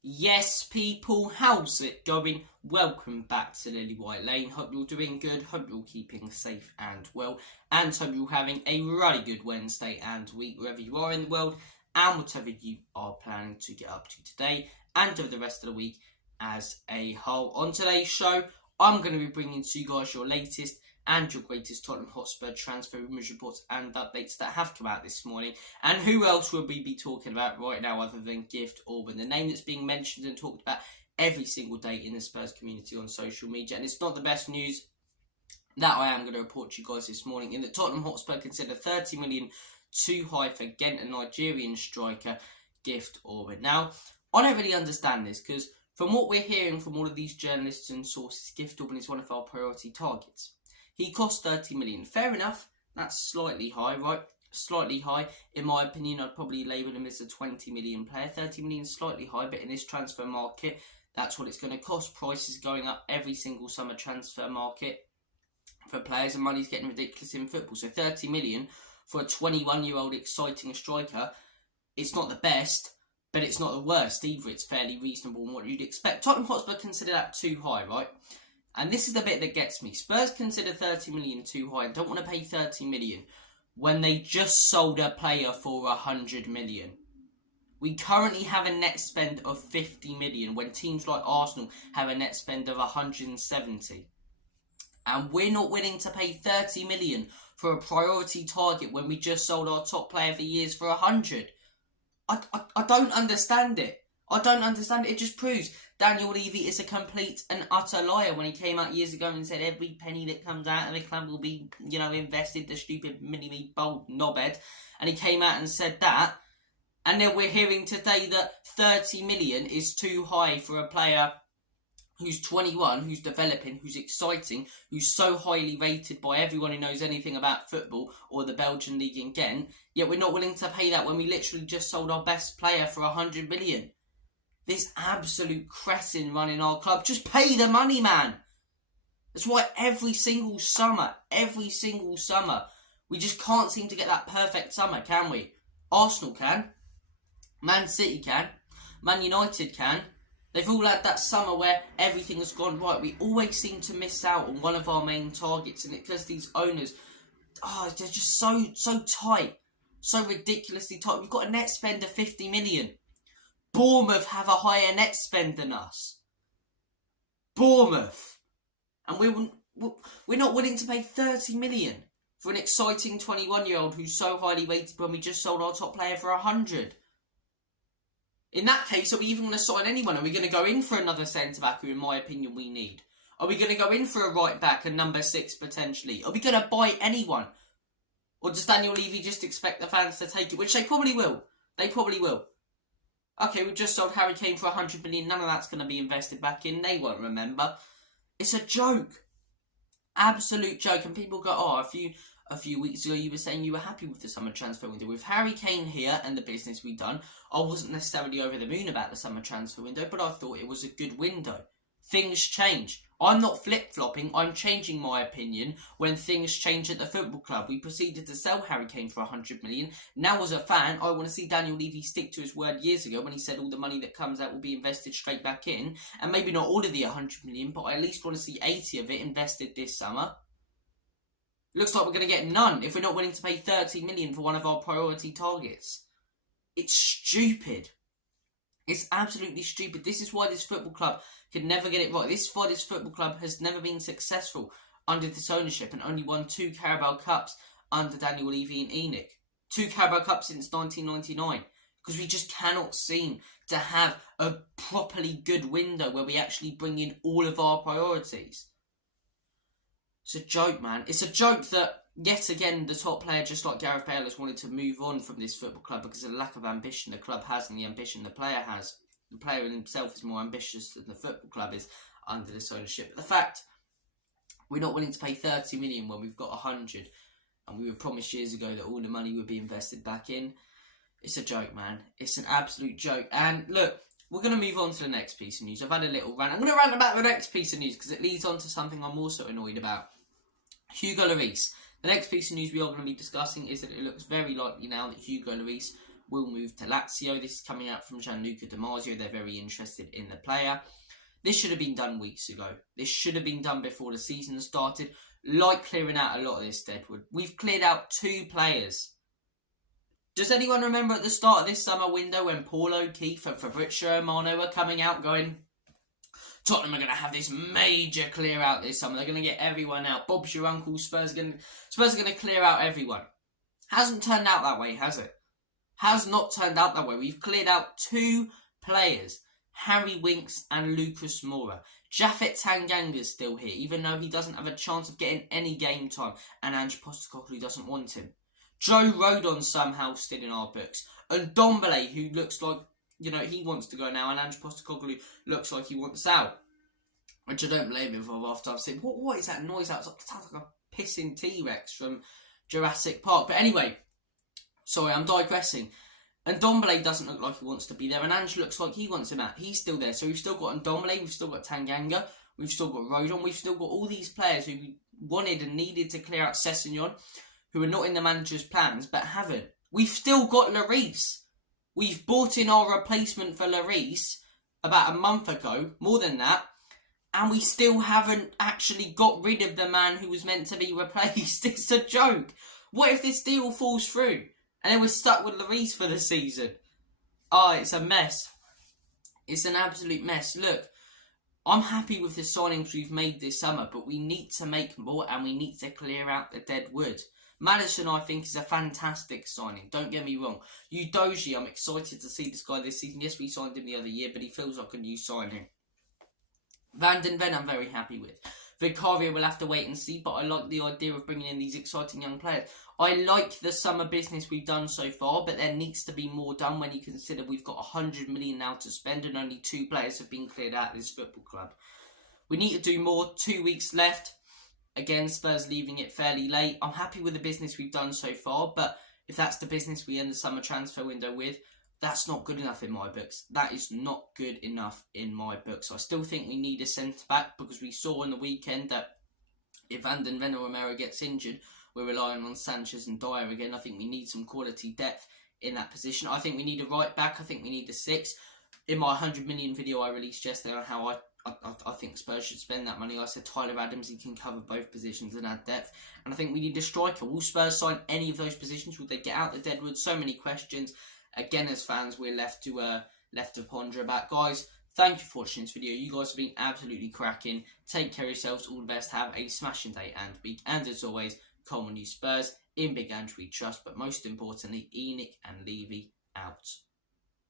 Yes, people, how's it going? Welcome back to Lily White Lane. Hope you're doing good, hope you're keeping safe and well, and hope you're having a really good Wednesday and week wherever you are in the world, and whatever you are planning to get up to today and over the rest of the week as a whole. On today's show, I'm going to be bringing to you guys your latest and your greatest Tottenham Hotspur transfer rumours, reports and updates that have come out this morning. And who else will we be talking about right now other than Gift Orban, the name that's being mentioned and talked about every single day in the Spurs community on social media. And it's not the best news that I am going to report to you guys this morning, in that Tottenham Hotspur consider 30 million too high for Ghent and Nigerian striker Gift Orban. Now, I don't really understand this, because from what we're hearing from all of these journalists and sources, Gift Orban is one of our priority targets. He cost 30 million. Fair enough, that's slightly high, right? Slightly high. In my opinion, I'd probably label him as a 20 million player. 30 million is slightly high, but in this transfer market, that's what it's going to cost. Prices going up every single summer transfer market for players, and money's getting ridiculous in football. So 30 million for a 21-year-old exciting striker, it's not the best, but it's not the worst either. It's fairly reasonable in what you'd expect. Tottenham Hotspur consider that too high, right? And this is the bit that gets me. Spurs consider 30 million too high and don't want to pay 30 million when they just sold a player for 100 million. We currently have a net spend of 50 million when teams like Arsenal have a net spend of 170. And we're not willing to pay 30 million for a priority target when we just sold our top player for years for 100. I don't understand it. I don't understand it. It just proves Daniel Levy is a complete and utter liar when he came out years ago and said every penny that comes out of the club will be, invested, the stupid mini-me bold knobhead. And he came out and said that. And then we're hearing today that 30 million is too high for a player who's 21, who's developing, who's exciting, who's so highly rated by everyone who knows anything about football or the Belgian league in Ghent. Yet we're not willing to pay that when we literally just sold our best player for 100 million. This absolute crescent running our club. Just pay the money, man. That's why every single summer, we just can't seem to get that perfect summer, can we? Arsenal can. Man City can. Man United can. They've all had that summer where everything has gone right. We always seem to miss out on one of our main targets, and it's because these owners, they're just so tight. So ridiculously tight. We've got a net spend of 50 million. Bournemouth have a higher net spend than us. Bournemouth. And we're not willing to pay 30 million for an exciting 21-year-old who's so highly rated when we just sold our top player for 100. In that case, are we even going to sign anyone? Are we going to go in for another centre-back who, in my opinion, we need? Are we going to go in for a right-back and number 6 potentially? Are we going to buy anyone? Or does Daniel Levy just expect the fans to take it? Which they probably will. They probably will. Okay, we just sold Harry Kane for 100 million. None of that's going to be invested back in. They won't remember. It's a joke. Absolute joke. And people go, a few weeks ago you were saying you were happy with the summer transfer window. With Harry Kane here and the business we've done, I wasn't necessarily over the moon about the summer transfer window, but I thought it was a good window. Things change. I'm not flip-flopping, I'm changing my opinion when things change at the football club. We proceeded to sell Harry Kane for 100 million. Now as a fan, I want to see Daniel Levy stick to his word years ago when he said all the money that comes out will be invested straight back in. And maybe not all of the 100 million, but I at least want to see 80 of it invested this summer. Looks like we're going to get none if we're not willing to pay 30 million for one of our priority targets. It's stupid. It's absolutely stupid. This is why this football club could never get it right. This is why this football club has never been successful under this ownership and only won 2 Carabao Cups under Daniel Levy and Enoch. 2 Carabao Cups since 1999. Because we just cannot seem to have a properly good window where we actually bring in all of our priorities. It's a joke, man. It's a joke that, yet again, the top player, just like Gareth Bale, has wanted to move on from this football club because of the lack of ambition the club has and the ambition the player has. The player in himself is more ambitious than the football club is under this ownership. But the fact we're not willing to pay 30 million when we've got 100 and we were promised years ago that all the money would be invested back in, it's a joke, man. It's an absolute joke. And look, we're going to move on to the next piece of news. I've had a little rant. I'm going to rant about the next piece of news because it leads on to something I'm also annoyed about. Hugo Lloris. The next piece of news we are going to be discussing is that it looks very likely now that Hugo Lloris will move to Lazio. This is coming out from Gianluca Di Marzio. They're very interested in the player. This should have been done weeks ago. This should have been done before the season started. Like clearing out a lot of this deadwood. We've cleared out 2 players. Does anyone remember at the start of this summer window when Paul O'Keefe and Fabrizio Romano were coming out going, Tottenham are going to have this major clear out this summer. They're going to get everyone out. Bob's your uncle. Spurs are going to clear out everyone. Hasn't turned out that way, has it? Has not turned out that way. We've cleared out 2 players. Harry Winks and Lucas Moura. Japhet Tanganga's still here, even though he doesn't have a chance of getting any game time, and Ange Postecoglou doesn't want him. Joe Rodon's somehow still in our books. And Ndombele, who looks like, he wants to go now, and Ange Postecoglou looks like he wants out. Which I don't blame him for after I've said, what is that noise outside? It sounds like a pissing T-Rex from Jurassic Park. But anyway, sorry, I'm digressing. And Ndombele doesn't look like he wants to be there. And Ange looks like he wants him out. He's still there. So we've still got Ndombele. We've still got Tanganga. We've still got Rodon. We've still got all these players who wanted and needed to clear out Sessegnon, who are not in the manager's plans, but haven't. We've still got Lloris. We've bought in our replacement for Lloris about a month ago. More than that. And we still haven't actually got rid of the man who was meant to be replaced. It's a joke. What if this deal falls through? And then we're stuck with Lloris for the season. Oh, it's a mess. It's an absolute mess. Look, I'm happy with the signings we've made this summer, but we need to make more and we need to clear out the dead wood. Maddison, I think, is a fantastic signing. Don't get me wrong. Udogie, I'm excited to see this guy this season. Yes, we signed him the other year, but he feels like a new signing. Van den Ven, I'm very happy with. Vicario will have to wait and see, but I like the idea of bringing in these exciting young players. I like the summer business we've done so far, but there needs to be more done when you consider we've got 100 million now to spend and only 2 players have been cleared out of this football club. We need to do more. 2 weeks left. Again, Spurs leaving it fairly late. I'm happy with the business we've done so far, but if that's the business we end the summer transfer window with, that's not good enough in my books. That is not good enough in my books. I still think we need a centre-back because we saw on the weekend that if Van den Ven or Romero gets injured, we're relying on Sanchez and Dyer again. I think we need some quality depth in that position. I think we need a right-back. I think we need a 6. In my 100 million video I released yesterday on how I think Spurs should spend that money, I said Tyler Adams, he can cover both positions and add depth. And I think we need a striker. Will Spurs sign any of those positions? Will they get out the deadwood? So many questions. Again, as fans, we're left to ponder about. Guys, thank you for watching this video. You guys have been absolutely cracking. Take care of yourselves. All the best. Have a smashing day and week. And as always, come on you Spurs. In Big Andrew we trust. But most importantly, Enoch and Levy out.